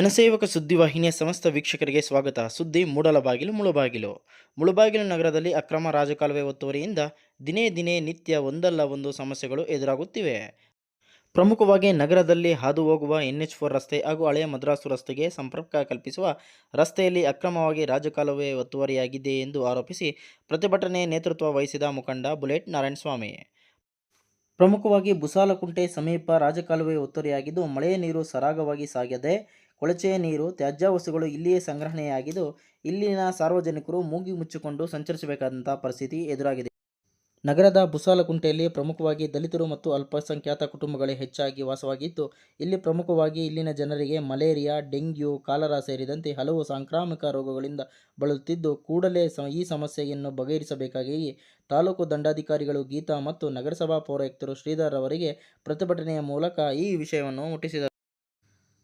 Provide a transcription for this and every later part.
ಜನಸೇವಕ ಸುದ್ದಿವಾಹಿನಿಯ ಸಮಸ್ತ ವೀಕ್ಷಕರಿಗೆ ಸ್ವಾಗತ. ಸುದ್ದಿ ಮೂಡಲಬಾಗಿಲು, ಮುಳುಬಾಗಿಲು. ಮುಳುಬಾಗಿಲು ನಗರದಲ್ಲಿ ಅಕ್ರಮ ರಾಜಕಾಲುವೆ ಒತ್ತುವರಿಯಿಂದ ದಿನೇ ದಿನೇ ನಿತ್ಯ ಒಂದಲ್ಲ ಒಂದು ಸಮಸ್ಯೆಗಳು ಎದುರಾಗುತ್ತಿವೆ. ಪ್ರಮುಖವಾಗಿ ನಗರದಲ್ಲಿ ಹಾದು ಹೋಗುವ ಎನ್ ಎಚ್ ಫೋರ್ ರಸ್ತೆ ಹಾಗೂ ಹಳೆಯ ಮದ್ರಾಸು ರಸ್ತೆಗೆ ಸಂಪರ್ಕ ಕಲ್ಪಿಸುವ ರಸ್ತೆಯಲ್ಲಿ ಅಕ್ರಮವಾಗಿ ರಾಜಕಾಲುವೆ ಒತ್ತುವರಿಯಾಗಿದೆ ಎಂದು ಆರೋಪಿಸಿ ಪ್ರತಿಭಟನೆ ನೇತೃತ್ವ ವಹಿಸಿದ ಮುಖಂಡ ಬುಲೆಟ್ ನಾರಾಯಣಸ್ವಾಮಿ. ಪ್ರಮುಖವಾಗಿ ಬುಸಾಲಕುಂಟೆ ಸಮೀಪ ರಾಜಕಾಲುವೆ ಒತ್ತುವರಿಯಾಗಿದ್ದು ಮಳೆಯ ನೀರು ಸರಾಗವಾಗಿ ಸಾಗದೆ ಕೊಳಚೆಯ ನೀರು, ತ್ಯಾಜ್ಯ ವಸ್ತುಗಳು ಇಲ್ಲಿಯೇ ಸಂಗ್ರಹಣೆಯಾಗಿದ್ದು, ಇಲ್ಲಿನ ಸಾರ್ವಜನಿಕರು ಮೂಗಿ ಮುಚ್ಚಿಕೊಂಡು ಸಂಚರಿಸಬೇಕಾದಂಥ ಪರಿಸ್ಥಿತಿ ಎದುರಾಗಿದೆ. ನಗರದ ಬುಸಾಲಕುಂಟೆಯಲ್ಲಿ ಪ್ರಮುಖವಾಗಿ ದಲಿತರು ಮತ್ತು ಅಲ್ಪಸಂಖ್ಯಾತ ಕುಟುಂಬಗಳೇ ಹೆಚ್ಚಾಗಿ ವಾಸವಾಗಿದ್ದು, ಇಲ್ಲಿ ಪ್ರಮುಖವಾಗಿ ಇಲ್ಲಿನ ಜನರಿಗೆ ಮಲೇರಿಯಾ, ಡೆಂಗ್ಯೂ, ಕಾಲರಾ ಸೇರಿದಂತೆ ಹಲವು ಸಾಂಕ್ರಾಮಿಕ ರೋಗಗಳಿಂದ ಬಳಲುತ್ತಿದ್ದು, ಕೂಡಲೇ ಈ ಸಮಸ್ಯೆಯನ್ನು ಬಗೆಹರಿಸಬೇಕಾಗಿ ತಾಲೂಕು ದಂಡಾಧಿಕಾರಿಗಳು ಗೀತಾ ಮತ್ತು ನಗರಸಭಾ ಪೌರಾಯುಕ್ತರು ಶ್ರೀಧರ್ ಅವರಿಗೆ ಪ್ರತಿಭಟನೆಯ ಮೂಲಕ ಈ ವಿಷಯವನ್ನು ಮುಟ್ಟಿಸಿದರು.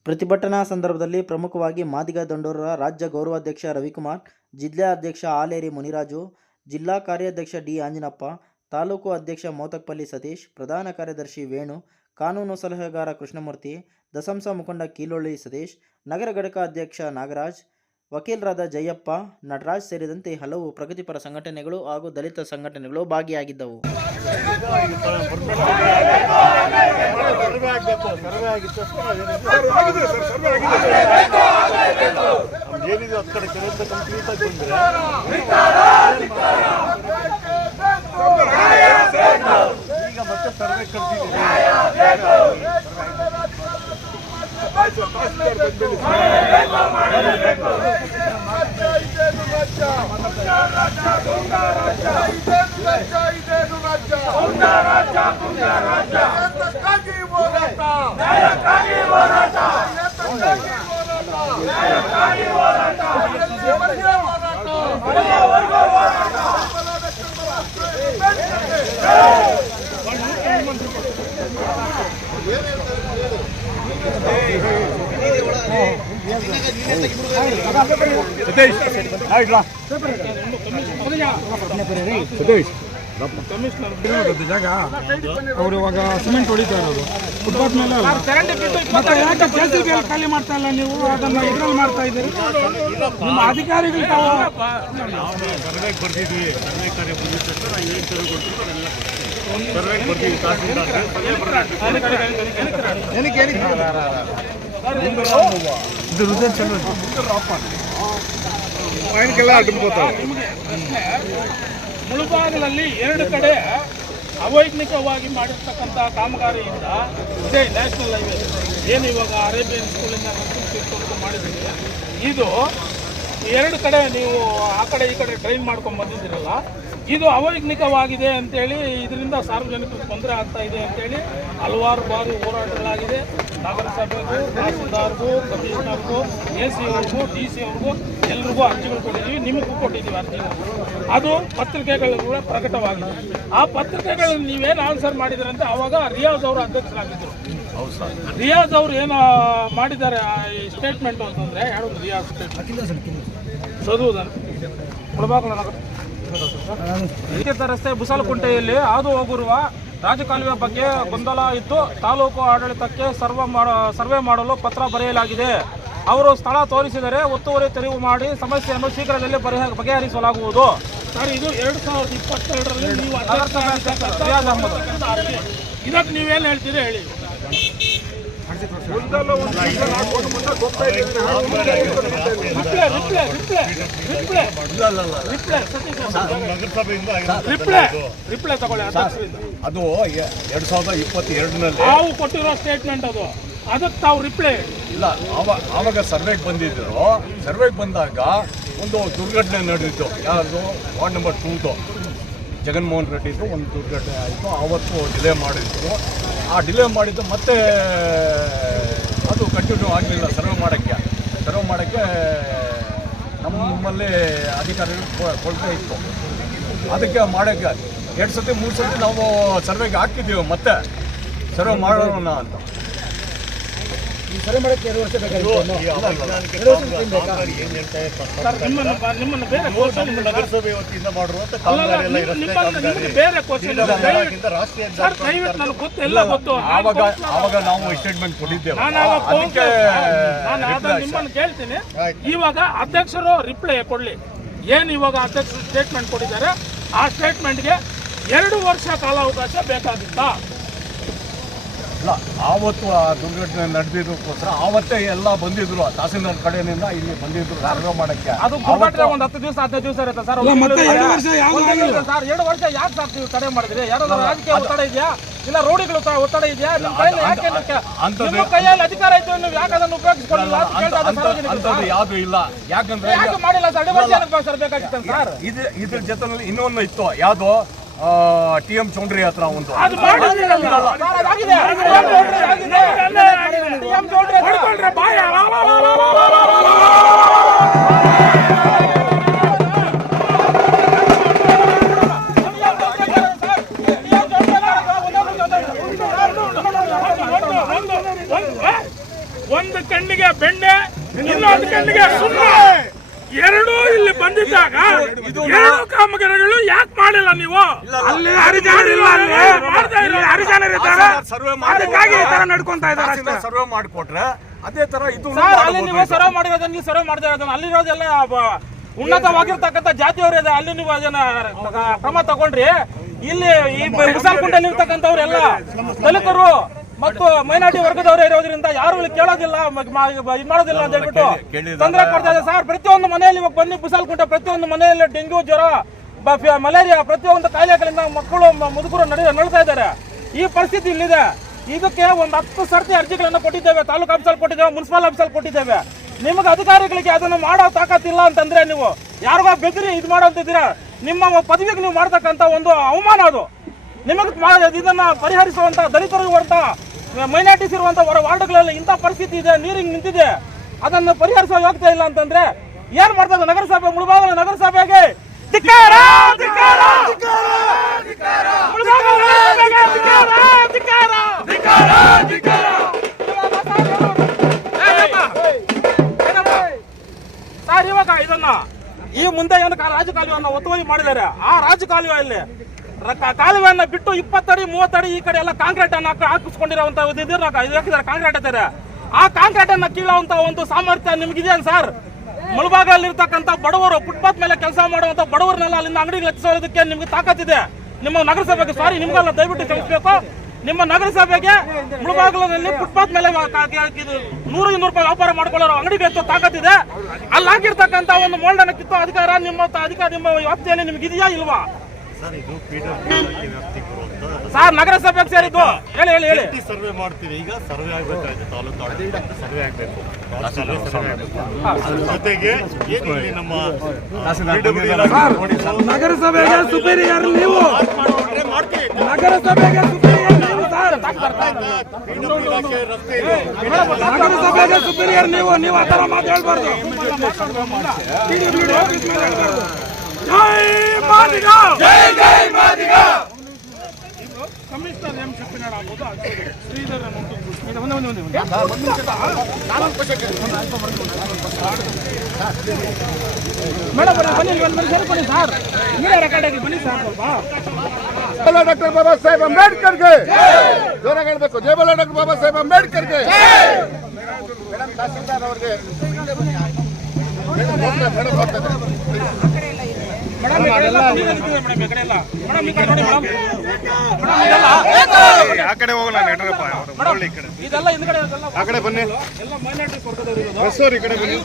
ಪ್ರತಿಭಟನಾ ಸಂದರ್ಭದಲ್ಲಿ ಪ್ರಮುಖವಾಗಿ ಮಾದಿಗ ದಂಡೂರರ ರಾಜ್ಯ ಗೌರವಾಧ್ಯಕ್ಷ ರವಿಕುಮಾರ್, ಜಿಲ್ಲಾ ಅಧ್ಯಕ್ಷ ಆಲೇರಿ ಮುನಿರಾಜು, ಜಿಲ್ಲಾ ಕಾರ್ಯಾಧ್ಯಕ್ಷ ಡಿ ಆಂಜನಪ್ಪ, ತಾಲೂಕು ಅಧ್ಯಕ್ಷ ಮೋತಕ್ಪಲ್ಲಿ ಸತೀಶ್, ಪ್ರಧಾನ ಕಾರ್ಯದರ್ಶಿ ವೇಣು, ಕಾನೂನು ಸಲಹೆಗಾರ ಕೃಷ್ಣಮೂರ್ತಿ, ದಸಂಸ ಮುಖಂಡ ಕೀಲೊಳ್ಳಿ ಸತೀಶ್, ನಗರ ಘಟಕ ಅಧ್ಯಕ್ಷ ನಾಗರಾಜ್ ವಕೀಲರಾದ ಜಯಪ್ಪ ನಟರಾಜ್ ಸೇರಿದಂತೆ ಹಲವು ಪ್ರಗತಿಪರ ಸಂಘಟನೆಗಳು ಹಾಗೂ ದಲಿತ ಸಂಘಟನೆಗಳು ಭಾಗಿಯಾಗಿದ್ದವು. ಸರ್ವೆ ಹೋರಾಟ ಸತೀಶ್ ಸತೀಶ್ ಜಾಗ ಅವ್ರು ಇವಾಗ ಸಿಮೆಂಟ್ ಹೊಡಿತಾ ಇರೋದು ಫುಟ್ಪಾತ್ ಮೇಲೆ. ಮತ್ತೆ ಯಾಕೆ ಅಲ್ಲಿ ಖಾಲಿ ಮಾಡ್ತಾ ಇಲ್ಲ ನೀವು ಅದನ್ನ ಇದ್ರಲ್ಲಿ ಮಾಡ್ತಾ ಇದ್ದೀರಿ ನಿಮ್ಮ ಅಧಿಕಾರಿಗಳು ಸರ್ವೆ ಕಾರ್ಯ ಕೊಡ್ತೀವಿ ಅದೆಲ್ಲ ಸರ್ವೆಗೆ ಬರ್ತೀವಿ ತಹಸೀಲ್ದಾರ್ ಮುಳುಬಾಗಿಲಲ್ಲಿ ಎರಡು ಕಡೆ ಅವೈಜ್ಞಿಕವಾಗಿ ಮಾಡಿರ್ತಕ್ಕಂಥ ಕಾಮಗಾರಿಯಿಂದ ಇದೇ ನ್ಯಾಷನಲ್ ಹೈವೇ. ಏನು ಇವಾಗ ಅರೇಬಿಯನ್ ಸ್ಕೂಲಿಂದ ಮಾಡಿದ್ದೀವಿ. ಇದು ಎರಡು ಕಡೆ ನೀವು ಆ ಕಡೆ ಈ ಕಡೆ ಟ್ರೈನ್ ಮಾಡ್ಕೊಂಡು ಬಂದಿದ್ದೀರಲ್ಲ, ಇದು ಅವೈಜ್ಞಿಕವಾಗಿದೆ ಅಂತೇಳಿ ಇದರಿಂದ ಸಾರ್ವಜನಿಕರಿಗೆ ತೊಂದರೆ ಆಗ್ತಾ ಇದೆ ಅಂತೇಳಿ ಹಲವಾರು ಬಾರಿ ಹೋರಾಟಗಳಾಗಿದೆ. ನಗರಸಭೆಗೂ ತಹಸೀಲ್ದಾರ್ಗೂ, ಕಮಿಷನರ್ಗೂ ಎ ಸಿ ಅವ್ರಿಗೂ ಡಿ ಸಿ ಅವ್ರಿಗೂ ಎಲ್ರಿಗೂ ಅರ್ಜಿಗಳು ಕೊಟ್ಟಿದ್ದೀವಿ, ನಿಮಗೂ ಕೊಟ್ಟಿದ್ದೀವಿ ಅರ್ಜಿಗಳು ಅದು ಪತ್ರಿಕೆಗಳು ಕೂಡ ಪ್ರಕಟವಾಗಿದೆ. ಆ ಪತ್ರಿಕೆಗಳನ್ನು ನೀವೇನು ಆನ್ಸರ್ ಮಾಡಿದ್ರಂತೆ, ಅವಾಗ ರಿಯಾಜ್ ಅವರು ಅಧ್ಯಕ್ಷರಾಗಿದ್ದರು ರಿಯಾಜ್ ಅವರು ಏನು ಮಾಡಿದ್ದಾರೆ ಈ ಸ್ಟೇಟ್ಮೆಂಟ್ ಅಂತಂದ್ರೆ ಯಾರು ರಿಯಾಜ್ ಸ್ಟೇಟ್ಮೆಂಟ್ ನಗರ. ವಿದ್ಯುತ್ ರಸ್ತೆ ಬುಸಾಲಕುಂಟೆಯಲ್ಲಿ ಹಾದು ಹೋಗಿರುವ ರಾಜಕಾಲುವೆ ಬಗ್ಗೆ ಗೊಂದಲ ಇದ್ದು ತಾಲೂಕು ಆಡಳಿತಕ್ಕೆ ಸರ್ವ ಮಾಡ ಸರ್ವೆ ಮಾಡಲು ಪತ್ರ ಬರೆಯಲಾಗಿದೆ. ಅವರು ಸ್ಥಳ ತೋರಿಸಿದರೆ ಒತ್ತುವರಿ ತೆರವು ಮಾಡಿ ಸಮಸ್ಯೆಯನ್ನು ಶೀಘ್ರದಲ್ಲೇ ಬಗೆಹ ಬಗೆಹರಿಸಲಾಗುವುದು. ಸರ್ ಇದು ಎರಡು ಸಾವಿರದ ಇಪ್ಪತ್ತೆರಡರಲ್ಲಿ ನೀವು ಇದಕ್ಕೆ ನೀವೇನು ಹೇಳ್ತೀರಿ ಹೇಳಿ. ರಿಪ್ಲೈ ತಗೊಳ್ಳಿ ಅಧ್ಯಕ್ಷರಿಂದ ಅದು ಎರಡ್ ಸಾವಿರದ ಇಪ್ಪತ್ತೆರಡರಲ್ಲಿ ನಾವು ಕೊಟ್ಟಿರೋ ಸ್ಟೇಟ್ಮೆಂಟ್ ಅದು. ಅದಕ್ಕೆ ತಾವು ರಿಪ್ಲೈ ಇಲ್ಲ ಆವ- ಆವಾಗ ಸರ್ವೆಗೆ ಬಂದಿದ್ರು. ಸರ್ವೆಗೆ ಬಂದಾಗ ಒಂದು ದುರ್ಘಟನೆ ನಡೆದಿತ್ತು. ಯಾರ್ದು? ವಾರ್ಡ್ ನಂಬರ್ ಟೂದು ಜಗನ್ಮೋಹನ್ ರೆಡ್ಡಿದು ಒಂದು ದುರ್ಘಟನೆ ಆಯಿತು. ಆವತ್ತು ಡಿಲೇ ಮಾಡಿದ್ರು. ಆ ಡಿಲೇ ಮಾಡಿದ್ದು ಮತ್ತೆ ಅದು ಕಂಟಿನ್ಯೂ ಆಗಲಿಲ್ಲ ಸರ್ವ್ ಮಾಡೋಕ್ಕೆ. ಸರ್ವ್ ಮಾಡೋಕ್ಕೆ ನಮ್ಮಲ್ಲಿ ಅಧಿಕಾರಿಗಳು ಕೊಳ್ತಾ ಇತ್ತು. ಅದಕ್ಕೆ ಮಾಡೋಕ್ಕೆ ಎರಡು ಸತಿ ಮೂರು ಸತಿ ನಾವು ಸರ್ವೆಗೆ ಹಾಕಿದ್ದೀವಿ ಮತ್ತೆ. ಸರ್ವೆ ಮಾಡೋಣ ಅಂತ ಸರ್ವೆ ಮಾಡಕ್ಕೆ ಎರಡು ವರ್ಷ ಬೇಕಾಗಿತ್ತು ಇನ್ನು. ಎರಡು ವರ್ಷ time ಬೇಕಾ? ಸರ್ ನಿಮ್ಮನ್ನು ಮಾಡಕ್ಕೆ ಎರಡು ವರ್ಷ ನಗರಸಭೆ ವತಿಯಿಂದ ಬೇರೆ ಸರ್ ಆವಾಗ ಆವಾಗ ನಾವು ಸ್ಟೇಟ್ಮೆಂಟ್ ಕೊಟ್ಟಿದ್ದೇವೆ. ನಿಮ್ಮನ್ನು ಕೇಳ್ತೀನಿ. ಇವಾಗ ಅಧ್ಯಕ್ಷರು ರಿಪ್ಲೈ ಕೊಡ್ಲಿ. ಏನು ಇವಾಗ ಅಧ್ಯಕ್ಷರು ಸ್ಟೇಟ್ಮೆಂಟ್ ಕೊಟ್ಟಿದ್ದಾರೆ? ಆ ಸ್ಟೇಟ್ಮೆಂಟ್ಗೆ ಎರಡು ವರ್ಷ ಕಾಲಾವಕಾಶ ಬೇಕಾಗಿತ್ತಾ? ಇಲ್ಲ ಆವತ್ತು ಆ ದುರ್ಘಟನೆ ನಡೆದಿದ್ದಕ್ಕೋಸ್ಕರ ಆವತ್ತೇ ಎಲ್ಲ ಬಂದಿದ್ರು. ತಹಸೀಲ್ದಾರ್ ಕಡೆಯಿಂದ ಇಲ್ಲಿ ಬಂದಿದ್ರು ಸರ್ವೆ ಮಾಡಕ್ಕೆ. ಅದು ದುರ್ಘಟನೆ ಒಂದು ಹತ್ತು ದಿವಸ ಹದಿನೈದು ದಿವಸ ಇರುತ್ತೆ ಸರ್. ಮತ್ತೆ ಎರಡು ವರ್ಷ ಸರ್. ಎರಡು ವರ್ಷ ಯಾಕೆ ಸರ್ ನೀವು ತಡೆ ಮಾಡಿದ್ರಿ? ಯಾರಾದ್ರೂ ರಾಜಕೀಯ ಒತ್ತಡ ಇದೆಯಾ? ಇಲ್ಲ ರೋಡಿಗಳು ಒತ್ತ- ಒತ್ತಡ ಇದೆಯಾ? ನಿಮ್ಮ ಕೈಯಲ್ಲಿ ಯಾಕೆ ನಿಮ್ಮ ಕೈಯಲ್ಲಿ ಅಧಿಕಾರ ಇದ್ದು ನೀವು ಯಾಕೆ ಅದನ್ನು ಉಪಯೋಗಿಸ್ಕೊಳ್ಳಿಲ್ಲ ಅಂತ ಕೇಳ್ತಾ ಸಾರ್ವಜನಿಕರು ಯಾವುದು ಇಲ್ಲ. ಯಾಕಂದ್ರೆ ಯಾಕೆ ಮಾಡಿಲ್ಲ ಸರ್? ಎರಡು ವರ್ಷ ಏನಕ್ಕೆ ಸರ್ ಬೇಕಾಗಿತ್ತು ಸರ್? ಇದು ಇದ್ರ ಜೊತೆನಲ್ಲಿ ಇನ್ನೊಂದು ಇತ್ತು. ಯಾವುದು? ಟಿ ಎಂ ಚೌಂಡ್ರಿ ಹತ್ರ ಒಂದು. ಒಂದು ಕಣ್ಣಿಗೆ ಬೆಣ್ಣೆ ಇನ್ನೊಂದು ಕಣ್ಣಿಗೆ ಸುಣ್ಣ. ಎರಡೂ ಇಲ್ಲಿ ಬಂದಿದ್ದಾಗ ಎರಡು ಕಾಮಗಾರಿಗಳು ಯಾಕೆ ಮಾಡಿಲ್ಲ ನೀವು? ಅಲ್ಲಿ ಹರಿಜನ ಮಾಡ್ತಾ ಇಲ್ಲ? ಹರಿಜನರಿದ್ದಾರೆ ಸರ್ವೆ ಅದಕ್ಕಾಗಿ ಈ ತರ ನಡ್ಕೊಂತಾ ಇದ್ದಾರೆ. ಸರ್ವೆ ಮಾಡಿಕೊಟ್ರೆ ಅದೇ ತರ ಇದು ಅಲ್ಲಿ ನೀವು ಸರ್ವ್ ಮಾಡಿರೋದನ್ನ ನೀವು ಸರ್ವ್ ಮಾಡ್ತಾ ಇರೋದನ್ನ ಅಲ್ಲಿರೋದೆಲ್ಲ ಉನ್ನತವಾಗಿರ್ತಕ್ಕಂಥ ಜಾತಿಯವರು ಇದೆ. ಅಲ್ಲಿ ನೀವು ಅದನ್ನ ಕ್ರಮ ತಗೊಂಡ್ರಿ. ಇಲ್ಲಿ ಈ ವಿಸಾಲ್ಕುಂಟಲ್ಲಿ ಇರ್ತಕ್ಕಂಥವ್ರೆಲ್ಲ ದಲಿತರು ಮತ್ತು ಮೈನಾರಿಟಿ ವರ್ಗದವರೇ ಇರೋದ್ರಿಂದ ಯಾರು ಇಲ್ಲಿ ಕೇಳೋದಿಲ್ಲ ಮ- ಮಾಡೋದಿಲ್ಲ ಅಂತ ಹೇಳ್ಬಿಟ್ಟು ತೊಂದರೆ ಕೊಡ್ತಾ ಇದೆ ಸರ್ ಪ್ರತಿಯೊಂದು ಮನೆಯಲ್ಲಿ ಇವಾಗ ಬನ್ನಿ ಕುಂಟ ಪ್ರತಿಯೊಂದು ಮನೆಯಲ್ಲಿ ಡೆಂಗ್ಯೂ ಜ್ವರ ಮಲೇರಿಯಾ ಪ್ರತಿಯೊಂದು ಕಾಯಿಲೆಗಳಿಂದ ಮಕ್ಕಳು ಮುದುಕರು ನಡೆ ನಡ್ತಾ ಇದ್ದಾರೆ. ಈ ಪರಿಸ್ಥಿತಿ ಇಲ್ಲಿದೆ. ಇದಕ್ಕೆ ಒಂದು ಹತ್ತು ಸರ್ತಿ ಅರ್ಜಿಗಳನ್ನು ಕೊಟ್ಟಿದ್ದೇವೆ. ತಾಲೂಕು ಆಫೀಸಲ್ಲಿ ಕೊಟ್ಟಿದ್ದೇವೆ ಮುನ್ಸಿಪಲ್ ಆಫೀಸಲ್ಲಿ ಕೊಟ್ಟಿದ್ದೇವೆ. ನಿಮಗೆ ಅಧಿಕಾರಿಗಳಿಗೆ ಅದನ್ನು ಮಾಡೋ ತಾಕತ್ತಿಲ್ಲ ಅಂತಂದ್ರೆ ನೀವು ಯಾರಿಗೋ ಬೆದರಿ ಇದು ಮಾಡೋ ಅಂತಿದ್ದೀರಾ ನಿಮ್ಮ ಪದವಿಗೆ ನೀವು ಮಾಡ್ತಕ್ಕಂಥ ಒಂದು ಅವಮಾನ ಅದು. ನಿಮಗೆ ಇದನ್ನ ಪರಿಹರಿಸುವಂತ ದಲಿತರು ಇರುವಂತ ಮೈನಾರಿಟೀಸ್ ಇರುವಂತ ಹೊರ ವಾರ್ಡ್ಗಳಲ್ಲಿ ಇಂಥ ಪರಿಸ್ಥಿತಿ ಇದೆ, ನೀರಿಗೆ ನಿಂತಿದೆ. ಅದನ್ನು ಪರಿಹರಿಸುವ ಯೋಗ್ಯತೆ ಇಲ್ಲ ಅಂತಂದ್ರೆ ಏನ್ ಮಾಡ್ತದೆ ನಗರಸಭೆ, ಮುಳುಬಾಗಲ ನಗರಸಭೆಗೆ! ಇವಾಗ ಇದನ್ನ ಈ ಮುಂದೆ ಏನು ರಾಜಕಾಲುವೆಯನ್ನ ಒತ್ತುವರಿ ಮಾಡಿದ್ದಾರೆ? ಆ ರಾಜಕಾಲುವೆಯಲ್ಲಿ ರ- ಕಾ- ಕಾಲುವೆಯನ್ನ ಬಿಟ್ಟು ಇಪ್ಪತ್ತಡಿ, ಮೂವತ್ತಡಿ ಈ ಕಡೆ ಎಲ್ಲ ಕಾಂಕ್ರೀಟ್ ಅನ್ನ ಹಾಕಿಸ್ಕೊಂಡಿರುವಂತ ಹಾಕಿದ್ದಾರೆ ಕಾಂಕ್ರೀಟ್ ಅಂತಾರೆ. ಆ ಕಾಂಕ್ರೀಟ್ ಅನ್ನ ಕೀಳುವಂತ ಒಂದು ಸಾಮರ್ಥ್ಯ ನಿಮ್ಗಿದೆಯಾ ಸರ್? ಮುಳಬಾಗಲ್ಲಿ ಇರ್ತಕ್ಕಂಥ ಬಡವರು, ಫುಟ್ಪಾತ್ ಮೇಲೆ ಕೆಲಸ ಮಾಡುವಂತ ಬಡವರನ್ನೆಲ್ಲ ಅಲ್ಲಿಂದ ಅಂಗಡಿಗೆ ಹೆಚ್ಚಿಸೋದಕ್ಕೆ ನಿಮ್ಗೆ ತಾಕತ್ತಿದೆ ನಿಮ್ಮ ನಗರಸಭೆಗೆ ಸಾರಿ ನಿಮ್ಗೆಲ್ಲ ದಯವಿಟ್ಟು ಕಳಿಸ್ಬೇಕು ನಿಮ್ಮ ನಗರಸಭೆಗೆ ಮುಳಬಾಗಲಲ್ಲಿ ಫುಟ್ಪಾತ್ ಮೇಲೆ ನೂರು, ಇನ್ನೂರು ರೂಪಾಯಿ ವ್ಯಾಪಾರ ಮಾಡ್ಕೊಳ್ಳೋರು ಅಂಗಡಿಗೆ ಹೆಚ್ಚು ತಾಕತ್ತಿದೆ ಅಲ್ಲಿ ಹಾಕಿರ್ತಕ್ಕಂಥ ಒಂದು ಮೋಲ್ಡನ ಕಿತ್ತು ಅಧಿಕಾರ ನಿಮ್ಮ ಅಧಿಕಾರ ನಿಮ್ಮ ವ್ಯಾಪ್ತಿಯಲ್ಲಿ ನಿಮ್ಗೆ ಇದೆಯಾ ಇಲ್ವಾ? ಸರ್ ನಗರಸಭೆ ನಗರಸಭೆಗೆ ಸೇರಿದ್ದು. ಹೇಳಿ ಹೇಳಿ ಹೇಳಿ. ಸರ್ವೆ ಮಾಡ್ತೀವಿ. ಈಗ ಸರ್ವೆ ಆಗ್ಬೇಕಾಗಿದೆ ತಾಲೂಕು ಆಡಳಿತ ಸರ್ವೆ ಆಗಬೇಕು. ಸರ್ವೆ ಜೊತೆಗೆ ಏನು ಇಲ್ಲಿ ನಮ್ಮ ನಗರಸಭೆಗೆ ಸುಪೀರಿಯರ್ ನೀವು? ನಗರಸಭೆಗೆ ಸುಪೀರಿಯರ್ ನೀವು ಸರ್. ನಗರಸಭೆಗೆ ಸುಪೀರಿಯರ್ ನೀವು ನೀವು ಆ ಥರ ಮಾತು ಹೇಳ್ಬಾರ್ದು. ಕಮಿಷನರ್ ಎಂ ಶಕ್ತಿನಾಡ್ ಆಗ್ಬೋದು ಶ್ರೀಧರ್ ಅನ್ನೋದು ಒಂದೇ ಒಂದೇ ಒಂದೇ ಮೇಡಮ್ ಬನ್ನಿ ಬನ್ನಿ ಒಂದು ಬನ್ನಿ ಸರಿ ಬನ್ನಿ ಸರ್ ನೀವೇ ರೆಕಾರ್ಡ್ ಆಗಿ ಬನ್ನಿ ಸರ್ ಸ್ವಲ್ಪ ಡಾಕ್ಟರ್ ಬಾಬಾ ಸಾಹೇಬ್ ಅಂಬೇಡ್ಕರ್ಗೆ ಜೋರಾಗಿ ಹೇಳ್ಬೇಕು ಜೈ ಬಲ ಡಾಕ್ಟರ್ ಬಾಬಾ ಸಾಹೇಬ್ ಅಂಬೇಡ್ಕರ್ಗೆ ಮೇಡಮ್ ತಹಸೀಲ್ದಾರ್ ಅವ್ರಿಗೆ ಮೇಡಮ್ ಮೇಡಮ್ ಆ ಕಡೆ ಹೋಗಲ್ಲ ನೆಟ್ರಪ್ಪ ಆ ಕಡೆ ಬನ್ನಿ ಈ ಕಡೆ ಬನ್ನಿ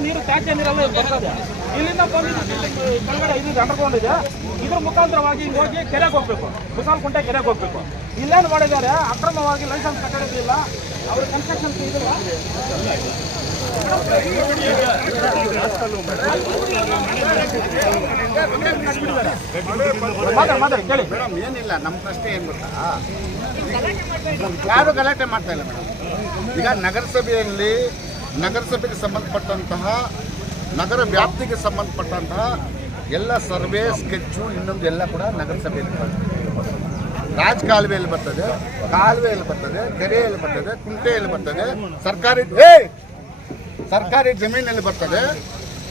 ನೀರು ತ್ಯಾಜ್ಯ ನೀರೆಲ್ಲ ಇಲ್ಲಿ ಬರ್ತದೆ ಇಲ್ಲಿಂದ ಬಂದು ಕೆಳಗಡೆ ಇದು ಅಂಡರ್ಗ್ರೌಂಡ್ ಇದೆ ಇದ್ರ ಮುಖಾಂತರವಾಗಿ ಹೋಗಿ ಕೆರೆಗೆ ಹೋಗ್ಬೇಕು ಕುಂಟೆ ಕೆರೆಗೆ ಹೋಗ್ಬೇಕು ಇಲ್ಲೇನು ಮಾಡಿದ್ದಾರೆ ಅಕ್ರಮವಾಗಿ ಲೈಸೆನ್ಸ್ ಕಟ್ಟೋದಿಲ್ಲ ಅವ್ರ ಕನ್ಸ್ಟ್ರಕ್ಷನ್ ಇದಿಲ್ಲ ಕೇಳಿ. ಮೇಡಮ್, ಏನಿಲ್ಲ ನಮ್ಮ ಪ್ರಶ್ನೆ ಏನು ಗೊತ್ತಾ? ಯಾರು ಗಲಾಟೆ ಮಾಡ್ತಾ ಇಲ್ಲ ಮೇಡಮ್? ಈಗ ನಗರಸಭೆಯಲ್ಲಿ, ನಗರಸಭೆಗೆ ಸಂಬಂಧಪಟ್ಟಂತಹ, ನಗರ ವ್ಯಾಪ್ತಿಗೆ ಸಂಬಂಧಪಟ್ಟಂತಹ ಎಲ್ಲ ಸರ್ವೆ, ಸ್ಕೆಚ್ಚು, ಇನ್ನೊಂದು ಎಲ್ಲ ಕೂಡ ನಗರಸಭೆಯಲ್ಲಿ ರಾಜ್ ಕಾಲುವೆಯಲ್ಲಿ ಬರ್ತದೆ ಕಾಲುವೆಯಲ್ಲಿ ಬರ್ತದೆ, ಕೆರೆಯಲ್ಲಿ ಬರ್ತದೆ, ಕುಂಟೆಯಲ್ಲಿ ಬರ್ತದೆ, ಸರ್ಕಾರಿ ಸರ್ಕಾರಿ ಜಮೀನಲ್ಲಿ ಬರ್ತದೆ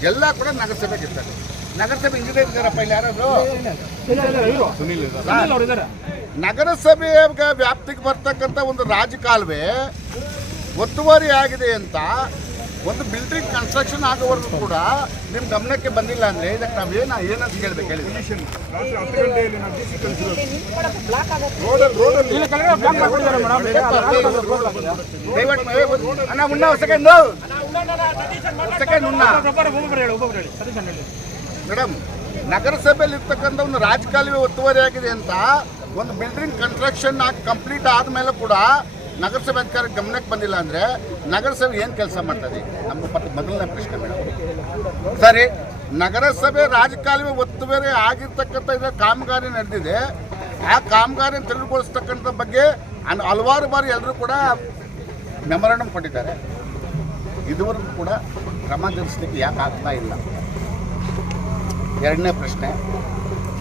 ಎಲ್ಲ ಕೂಡ ನಗರಸಭೆಗಿರ್ತದೆ ನಗರಸಭೆ ಇಂಜಿನಿಯರ್ ಇದ್ದಾರಪ್ಪ ಇಲ್ಲಿ ಯಾರಾದ್ರು ಸುನಿಲ್ ಅವ್ರು ಇದ್ದಾರೆ ನಗರಸಭೆಯ ವ್ಯಾಪ್ತಿಗೆ ಬರ್ತಕ್ಕಂಥ ಒಂದು ರಾಜಕಾಲುವೆ ಒತ್ತುವರಿ ಆಗಿದೆ ಅಂತ ಒಂದು ಬಿಲ್ಡಿಂಗ್ ಕನ್ಸ್ಟ್ರಕ್ಷನ್ ಆಗೋವರೆಗೂ ಕೂಡ ನಿಮ್ಮ ಗಮನಕ್ಕೆ ಬಂದಿಲ್ಲ ಅಂದ್ರೆ ಇದಕ್ಕೆ ಏನು ಏನಂತ ಹೇಳ್ಬೇಕು ಹೇಳಿ ದಯವಿಟ್ಟು ಮೇಡಮ್ ನಗರಸಭೆಯಲ್ಲಿ ರಾಜಕಾಲುವೆ ಒತ್ತುವರಿ ಆಗಿದೆ ಅಂತ ಒಂದು ಬಿಲ್ಡಿಂಗ್ ಕನ್ಸ್ಟ್ರಕ್ಷನ್ ಕಂಪ್ಲೀಟ್ ಆದಮೇಲೆ ಕೂಡ ನಗರಸಭೆ ಅಧಿಕಾರಿ ಗಮನಕ್ಕೆ ಬಂದಿಲ್ಲ ಅಂದರೆ ನಗರಸಭೆ ಏನು ಕೆಲಸ ಮಾಡ್ತದೆ ನಮ್ಮ ಮೊದಲನೇ ಪ್ರಶ್ನೆ ಮೇಡಮ್. ಸರಿ, ನಗರಸಭೆ ರಾಜಕಾಲುವೆ ಒತ್ತುವರಿ ಆಗಿರ್ತಕ್ಕಂಥ ಇದರ ಕಾಮಗಾರಿ ನಡೆದಿದೆ. ಆ ಕಾಮಗಾರಿ ತೆರವುಗೊಳಿಸ್ತಕ್ಕಂಥ ಬಗ್ಗೆ ಹಲವಾರು ಬಾರಿ ಎಲ್ಲರೂ ಕೂಡ ಮೆಮೊರಂಡಮ್ ಕೊಟ್ಟಿದ್ದಾರೆ. ಇದುವರೆಗೂ ಕೂಡ ಕ್ರಮ ಜರುಗಿಸ್ಲಿಕ್ಕೆ ಯಾಕೆ ಆಗ್ತಾ ಇಲ್ಲ? ಎರಡನೇ ಪ್ರಶ್ನೆ.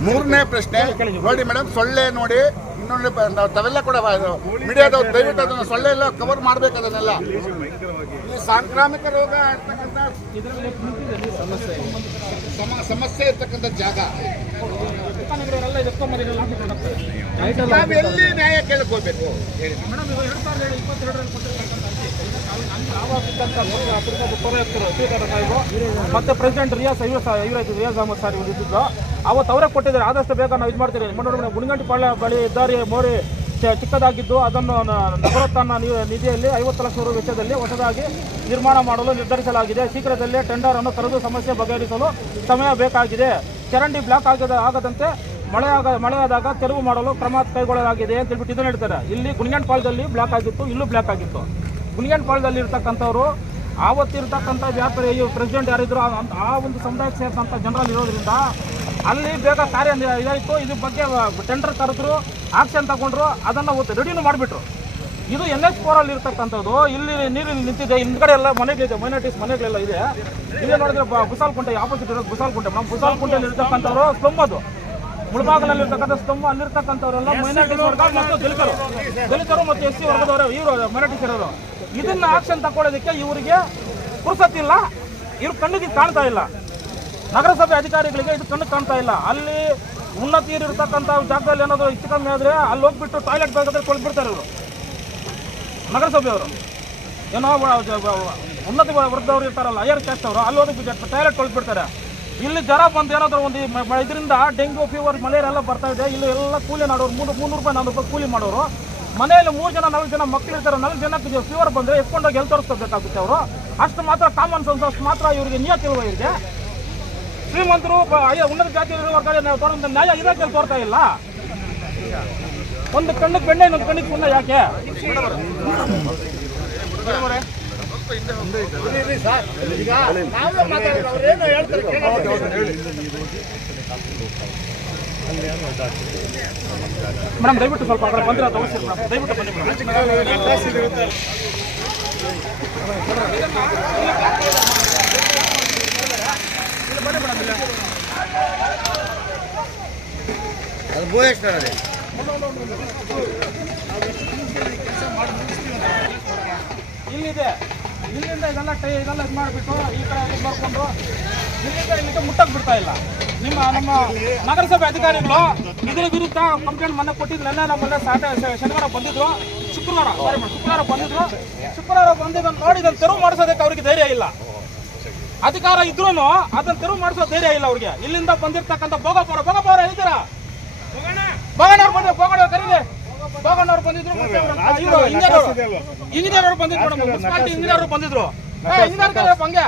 ಮೂರನೇ ಪ್ರಶ್ನೆ, ನೋಡಿ ಮೇಡಮ್, ಸೊಳ್ಳೆ ನೋಡಿ, ಇನ್ನೊಂದು ನಾವು ತಾವೆಲ್ಲ ಕೂಡ ಮೀಡಿಯಾದವ್ರು ದಯವಿಟ್ಟು ಅದನ್ನು ಸೊಳ್ಳೆ ಎಲ್ಲ ಕವರ್ ಮಾಡ್ಬೇಕು ಅದನ್ನೆಲ್ಲ. ಈ ಸಾಂಕ್ರಾಮಿಕ ರೋಗ ಇರ್ತಕ್ಕಂಥ ಸಮಸ್ಯೆ ಸಮ- ಸಮಸ್ಯೆ ಇರ್ತಕ್ಕಂಥ ಜಾಗ. ನಾವೆಲ್ಲಿ ನ್ಯಾಯ ಕೇಳ್ಕೋಬೇಕು ಹೇಳಿ ಮೇಡಮ್ ಇಪ್ಪತ್ತೆರಡರಲ್ಲಿ ಮತ್ತೆ ಪ್ರೆಸಿಡೆಂಟ್ ರಿಯಾಸ್ ಐವತ್ ಐವತ್ತು ರಿಯಾಸ್ ಅಹಮದ್ ಸಾರಿ ಇದ್ದಿದ್ದು. ಅವತ್ತು ಅವರೇ ಕೊಟ್ಟಿದ್ದಾರೆ, ಆದಷ್ಟು ಬೇಗ ನಾವು ಇದು ಮಾಡ್ತೀವಿ. ನೋಡಿ ಗುಣಗಂಟಿ ಪಾಳ್ಯ ಬಳಿ ಇದ್ದಾರೆ, ಮೋರಿ ಚಿಕ್ಕದಾಗಿದ್ದು, ಅದನ್ನು ನಗರತನ ನಿಧಿಯಲ್ಲಿ ಐವತ್ತು ಲಕ್ಷ ರೂಪಾಯಿ ವೆಚ್ಚದಲ್ಲಿ ಹೊಸದಾಗಿ ನಿರ್ಮಾಣ ಮಾಡಲು ನಿರ್ಧರಿಸಲಾಗಿದೆ. ಶೀಘ್ರದಲ್ಲೇ ಟೆಂಡರ್ ಅನ್ನು ಕರೆದು ಸಮಸ್ಯೆ ಬಗೆಹರಿಸಲು ಸಮಯ ಬೇಕಾಗಿದೆ. ಚರಂಡಿ ಬ್ಲಾಕ್ ಆಗದ ಆಗದಂತೆ ಮಳೆಯಾಗ ಮಳೆಯಾದಾಗ ತೆರವು ಮಾಡಲು ಕ್ರಮ ಕೈಗೊಳ್ಳಲಾಗಿದೆ ಅಂತ ಹೇಳ್ಬಿಟ್ಟು ಇದನ್ನು ಹೇಳ್ತಾರೆ. ಇಲ್ಲಿ ಗುಣಿಗಂಡ್ ಪಾಲದಲ್ಲಿ ಬ್ಲಾಕ್ ಆಗಿತ್ತು, ಇಲ್ಲೂ ಬ್ಲಾಕ್ ಆಗಿತ್ತು. ಗುಣಿಗಂಡ್ ಪಾಳ್ಯದಲ್ಲಿ ಇರ್ತಕ್ಕಂಥವ್ರು ಆವತ್ತಿರ್ತಕ್ಕಂಥ ವ್ಯಾಪಾರಿ ಪ್ರೆಸಿಡೆಂಟ್ ಯಾರಿದ್ರು, ಆ- ಒಂದು ಸಮುದಾಯಕ್ಕೆ ಸೇರಿದಂಥ ಜನರಲ್ಲಿ ಇರೋದ್ರಿಂದ ಅಲ್ಲಿ ಬೇಗ ಕಾರ್ಯ ಇದಾಯಿತು. ಇದ್ರ ಬಗ್ಗೆ ಟೆಂಡರ್ ಕರೆದ್ರು ಆಕ್ಷನ್ ತಗೊಂಡ್ರು, ಅದನ್ನು ರೆಡಿನೂ ಮಾಡಿಬಿಟ್ರು. ಇದು ಎನ್ ಎಚ್ ಫೋರಲ್ಲಿ ಇರ್ತಕ್ಕಂಥದ್ದು. ಇಲ್ಲಿ ನೀರು ಇಲ್ಲಿ ನಿಂತಿದೆ. ಹಿಂದ್ಗಡೆ ಎಲ್ಲ ಮನೆಗಳಿದೆ ಮೈನಾರಿಟೀಸ್ ಮನೆಗಳೆಲ್ಲ ಇದೆ. ಇಲ್ಲೇ ನೋಡಿದ್ರೆ ಗುಸಾಲ್ಕುಂಟೆ ಆಪೋಸಿಟ್ ಇರೋದು ಗುಸಾಲ್ಕುಂಟೆ. ನಮ್ಮ ಗುಸಾಲ್ಕುಂಟೆಯಲ್ಲಿ ಇರ್ತಕ್ಕಂಥವ್ರು ಸ್ಲಮ್ ಅದು. ಮುಳಬಾಗಲಲ್ಲಿ ಇರ್ತಕ್ಕಂಥ ಸ್ತಂಭ ಅಲ್ಲಿರ್ತಕ್ಕಂಥವರೆಲ್ಲ ಮೈನಾರಿಟೀಸ್ ವರ್ಗ ಮತ್ತು ದಲಿತರು. ದಲಿತರು ಮತ್ತು ಎಸ್ ಸಿ ವರ್ಗದವರು, ಇವರು ಮೈನಾರಿಟೀಸ್ ಇರೋರು. ಇದನ್ನ ಆಕ್ಷನ್ ತಗೊಳ್ಳೋದಕ್ಕೆ ಇವರಿಗೆ ಪುರ್ಸತ್ತಿಲ್ಲ ಇವ್ರ ಕಣ್ಣಿಗೆ ಕಾಣ್ತಾ ಇಲ್ಲ. ನಗರಸಭೆ ಅಧಿಕಾರಿಗಳಿಗೆ ಇದು ಕಣ್ಣು ಕಾಣ್ತಾ ಇಲ್ಲ. ಅಲ್ಲಿ ಉನ್ನತಿ ಇರ್ತಕ್ಕಂಥ ಜಾಗದಲ್ಲಿ ಏನಾದ್ರು ಹೆಚ್ಚು ಕಮ್ಮಿ ಆದರೆ ಅಲ್ಲಿ ಹೋಗ್ಬಿಟ್ಟು ಟಾಯ್ಲೆಟ್ ಬೇಕಾದ್ರೆ ಕೊಳ್ಬಿಡ್ತಾರೆ ಇವರು. ನಗರಸಭೆಯವರು ಏನೋ ಉನ್ನತ ವರ್ಗದವ್ರು ಇರ್ತಾರಲ್ಲ ಹೈಯರ್ ಕ್ಯಾಸ್ಟ್ ಅವರು, ಅಲ್ಲಿ ಹೋಗಿ ಟಾಯ್ಲೆಟ್ ಕೊಳ್ಬಿಡ್ತಾರೆ ಇಲ್ಲಿ ಜ್ವರ ಬಂದು ಏನಾದರೂ ಒಂದು ಇದರಿಂದ ಡೆಂಗ್ಯೂ ಫೀವರ್ ಮಲೇರಿಯಾ ಎಲ್ಲ ಬರ್ತಾ ಇದೆ. ಇಲ್ಲಿ ಎಲ್ಲ ಕೂಲಿ ಮಾಡೋರು, ಮೂರು ಮುನ್ನೂರು ರೂಪಾಯಿ ನಾನ್ನೂರು ರೂಪಾಯಿ ಕೂಲಿ ಮಾಡೋರು. ಮನೆಯಲ್ಲಿ ಮೂರು ಜನ, ನಾಲ್ಕು ಜನ ಮಕ್ಕಳು ಇರ್ತಾರೆ, ನಾಲ್ಕು ಜನಕ್ಕೆ ಫೀವರ್ ಬಂದರೆ ಎತ್ಕೊಂಡೋಗಿ ಎಲ್ಲಿ ತೋರಿಸ್ಕೋಬೇಕಾಗುತ್ತೆ ಅವರು. ಅಷ್ಟು ಮಾತ್ರ ಕಾಮನ್ ಸೆನ್ಸ್ ಅಷ್ಟು ಮಾತ್ರ ಇವರಿಗೆ ನಿಯತ್ತಿಲ್ವ ಇವರಿಗೆ? ಶ್ರೀಮಂತರು ಉನ್ನತ ಜಾತಿ ವರ್ಗ ನಾವು ತೋರಿಸಿದ ನ್ಯಾಯ ಇದಕ್ಕೆ ತೋರ್ತಾ ಇಲ್ಲ. ಒಂದು ಕಣ್ಣಿಗೆ ಬೆಣ್ಣೆ, ಇನ್ನೊಂದು ಕಣ್ಣಿಗೆ ಸುಣ್ಣ ಯಾಕೆ? ಮೇಡಮ್ ದಯವಿಟ್ಟು ಸ್ವಲ್ಪ ಆ ಕಡೆ ಬಂದ್ರೆ ತೋರಿಸಿ ಮೇಡಮ್ ದಯವಿಟ್ಟು ಬನ್ನಿ ಮೇಡಮ್ ಅದು ಭುವನೇಶ್ವರ ಅದೇ ಇಲ್ಲಿದೆ ಇಲ್ಲಿಂದ ಇದೆಲ್ಲ ಟೈ ಇದೆಲ್ಲ ಇದು ಮಾಡಿಬಿಟ್ಟು ಈ ಕಡೆ ಇದು ಮಾಡಿಕೊಂಡು ಇಲ್ಲಿಂದ ಇಲ್ಲಿಗೆ ಮುಟ್ಟಕ್ಕೆ ಬಿಡ್ತಾ ಇಲ್ಲ. ನಿಮ್ಮ ನಮ್ಮ ನಗರಸಭೆ ಅಧಿಕಾರಿಗಳು ಇದರ ವಿರುದ್ಧ ಕಂಪ್ಲೇಂಟ್ ಮೊನ್ನೆ ಕೊಟ್ಟಿದ್ದು ನೆನ್ನೆ ಸಾಟರ್ಡೆ ಶನಿವಾರ ಬಂದಿದ್ರು. ಶುಕ್ರವಾರ ಸಾರಿ ಶುಕ್ರವಾರ ಬಂದಿದ್ರು. ಶುಕ್ರವಾರ ಬಂದಿದ್ದನ್ನು ನೋಡಿ ಇದನ್ನು ತೆರವು ಮಾಡಿಸೋದಕ್ಕೆ ಅವ್ರಿಗೆ ಧೈರ್ಯ ಇಲ್ಲ. ಅಧಿಕಾರ ಇದ್ರೂ ಅದನ್ನು ತೆರವು ಮಾಡಿಸೋ ಧೈರ್ಯ ಇಲ್ಲ ಅವ್ರಿಗೆ. ಇಲ್ಲಿಂದ ಬಂದಿರ್ತಕ್ಕಂಥ ಭೋಗಪೌರ ಭೋಗಪೌರ ಹೇಳ್ತೀರಾ ಭೋಗನವ್ರು ಬಂದ್ರೆ ಭೋಗನವ್ರು ಕರೀಲಿ ಭೋಗನವ್ರು ಬಂದಿದ್ರು ಮತ್ತೆ ಇಂಜಿನಿಯರ್. ಅವರು ಇಂಜಿನಿಯರ್ ಅವರು ಬಂದಿದ್ರು. ಮೇಡಮ್ ಮುನ್ಸಿಪಾಲಿಟಿ ಇಂಜಿನಿಯರ್ ಅವರು ಬಂದಿದ್ರು. ಇಂಜಿನಿಯರ್ ಪಂಗೆ ಹಂಗೆ.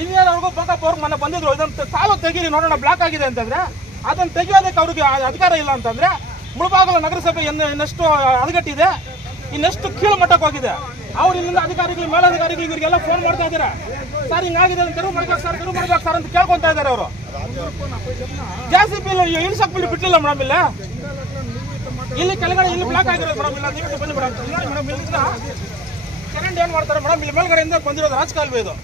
ಇಂಜಿನಿಯರ್ ಅವ್ರಿಗೂ ಭೋಗಪ್ಪ ಅವ್ರಿಗೆ ಮೊನ್ನೆ ಬಂದಿದ್ರು. ಇದನ್ನ ಸಾಲು ತೆಗೀರಿ ನೋಡೋಣ ಬ್ಲಾಕ್ ಆಗಿದೆ ಅಂತಂದ್ರೆ ಅದನ್ನ ತೆಗಿಯೋದಕ್ಕೆ ಅವ್ರಿಗೆ ಅಧಿಕಾರ ಇಲ್ಲ ಅಂತಂದ್ರೆ ಮುಳಬಾಗಲ ನಗರಸಭೆ ಇನ್ನಷ್ಟು ಹದಗೆಟ್ಟಿದೆ ಇನ್ನೆಷ್ಟು ಕೀಳು ಮಟ್ಟಕ್ಕೆ ಹೋಗಿದೆ. ಅವ್ರು ಇಲ್ಲಿಂದ ಅಧಿಕಾರಿಗಳು ಮೇಲಧಿಕಾರಿಗಳು ಇವರಿಗೆಲ್ಲ ಫೋನ್ ಮಾಡ್ತಾ ಇದ್ದಾರೆ ಸರ್ ಹಿಂಗಾಗಿದೆ ಅಂತ ತೆರವು ಮಾಡ್ಬೇಕು ಸರ್ ತೆರವು ಮಾಡ್ಬೇಕು ಸರ್ ಅಂತ ಕೇಳ್ಕೊಂತಾ ಇದ್ದಾರೆ ಅವರು. ಜಾಸ್ತಿ ಬಿಲ್ ಇಳಿಸಕ್ ಬಿಲ್ ಬಿಟ್ಟಿಲ್ಲ ಮೇಡಮ್ ಇಲ್ಲ? ಇಲ್ಲಿ ಕೆಳಗಡೆ ಇಲ್ಲಿ ಬ್ಲಾಕ್ ಆಗಿರೋದು ಮೇಡಮ್. ಇಲ್ಲ ದಯವಿಟ್ಟು ಬನ್ನಿ ಮೇಡಮ್. ಇಲ್ಲ, ಮೇಡಮ್ ಇಲ್ಲಿಂದ ಏನ್ ಮಾಡ್ತಾರೆ ಮೇಡಮ್? ಇಲ್ಲಿ ಮೇಲ್ಗಡೆಯಿಂದ ಬಂದಿರೋದು ರಾಜಕಾಲುವೆ ಇದು.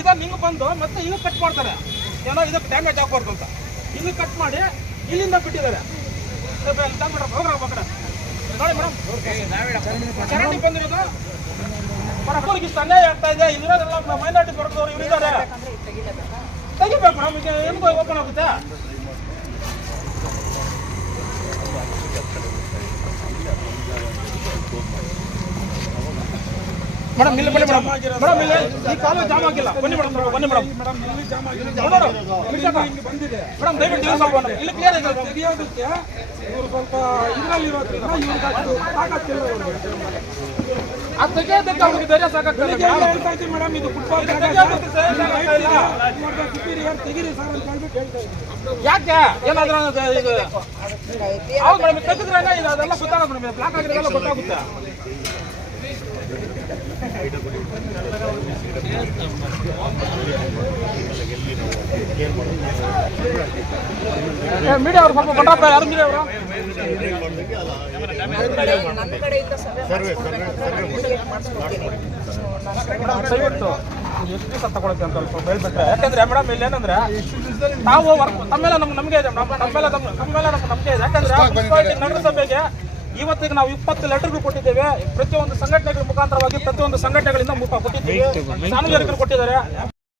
ಇದನ್ನ ಹಿಂಗೆ ಬಂದು ಮತ್ತೆ ಇಲ್ಲಿ ಕಟ್ ಮಾಡ್ತಾರೆ. ಏನೋ ಇದಕ್ಕೆ ಡ್ಯಾಮೇಜ್ ಆಗ್ಬಾರ್ದು ಅಂತ. ಇಲ್ಲಿ ಕಟ್ ಮಾಡಿ ಇಲ್ಲಿಂದ ಬಿಟ್ಟಿದ್ದಾರೆ. ನೋಡಿ ಮೇಡಮ್. ಚರಂಡಿ ಬಂದಿರೋದು. ಮಕ್ಕಳಿಗೆ ಇಷ್ಟು ಅನ್ಯಾಯ ಆಗ್ತಾ ಇದೆ. ಇಲ್ಲಿರೋದೆಲ್ಲ ಮೈನಾರಿಟಿ ವರ್ಗದವರು ಇವರಿದ್ದಾರೆ. ತೆಗಿಬೇಕು ಮೇಡಮ್. ಈಗ ಹೆಂಗ್ ಓಪನ್ ಆಗುತ್ತೆ? ಮೇಡಮ್ ಇಲ್ಲಿ ಬನ್ನಿ ಮೇಡಮ್. ಮೇಡಮ್ ಇಲ್ಲಿ ಈ ಕಾಲು ಜಾಮ್ ಆಗಿಲ್ಲ. ಬನ್ನಿ ಮೇಡಮ್ ಬನ್ನಿ ಮೇಡಮ್. ಮೇಡಮ್ ಮೇಡಮ್ ದಯವಿಟ್ಟು ನೀವು ಸ್ವಲ್ಪ. ಇಲ್ಲಿ ಕ್ಲಿಯರ್ ಇದೆ ತೆಗಿಯೋದಕ್ಕೆ ಇವರು ಸ್ವಲ್ಪ ಇದರಲ್ಲಿರೋದ್ರಿಂದ ಇವ್ರಿಗೆ ತಾಕತ್ತಿಲ್ಲ ಇವ್ರಿಗೆ. ಅದು ತೆಗಿಯೋದಕ್ಕೆ ಅವ್ರಿಗೆ ಧೈರ್ಯ ಸಾಕಾಗ್ತದೆ ಈಗ ಮೇಡಮ್. ಹೇಳ್ತಾ ಇದ್ದೀನಿ ಮೇಡಮ್ ಇದು ಫುಟ್ಬಾಲ್. ತೆಗೀರಿ ಸರ್ ಅಂತ ಹೇಳ್ಬಿಟ್ಟು ಹೇಳ್ತಾ ಇದ್ದೀನಿ. ಯಾಕೆ? ಏನಾದ್ರೂ ಹೌದು ಮೇಡಮ್ ಇದು ಅದೆಲ್ಲ ಗೊತ್ತಾಗುತ್ತೆ ಮೇಡಮ್ ಬ್ಲಾಕ್ ಆಗಿರೋದೆಲ್ಲ ಗೊತ್ತಾಗುತ್ತೆ. ಮೀಡಿಯಾ ಅವರು ಸ್ವಲ್ಪ ಕೊಟ್ರಪ್ಪ ಯಾರು ಮೀಡಿಯಾ ಅವರು ದಯವಿಟ್ಟು ಎಷ್ಟು ದಿವಸ ತಗೊಳುತ್ತೆ ಅಂತ ಸ್ವಲ್ಪ ಹೇಳ್ಬಿಟ್ರೆ ಯಾಕಂದ್ರೆ ಮೇಡಮ್ ಇಲ್ಲಿ ಏನಂದ್ರೆ ನಾವು ವರ್ಕ್ ತಮ್ಮೆಲ್ಲ ನಮ್ಗೆ ನಮಗೆ ಇದೆ ಮೇಡಮ್ ನಮ್ಮೆಲ್ಲ ನಮ್ಗೆ ನಮ್ಮೆಲ್ಲ ನಮ್ಗೆ ಇದೆ ಯಾಕಂದ್ರೆ ನಗರಸಭೆಗೆ ಇವತ್ತಿಗೆ ನಾವು ಇಪ್ಪತ್ತು ಲೆಟರ್ಗಳು ಕೊಟ್ಟಿದ್ದೇವೆ. ಪ್ರತಿಯೊಂದು ಸಂಘಟನೆಗಳ ಮುಖಾಂತರವಾಗಿ ಪ್ರತಿಯೊಂದು ಸಂಘಟನೆಗಳಿಂದ ಮುಖ ಕೊಟ್ಟಿದ್ದೀವಿ. ಸಾರ್ವಜನಿಕರು ಕೊಟ್ಟಿದ್ದಾರೆ.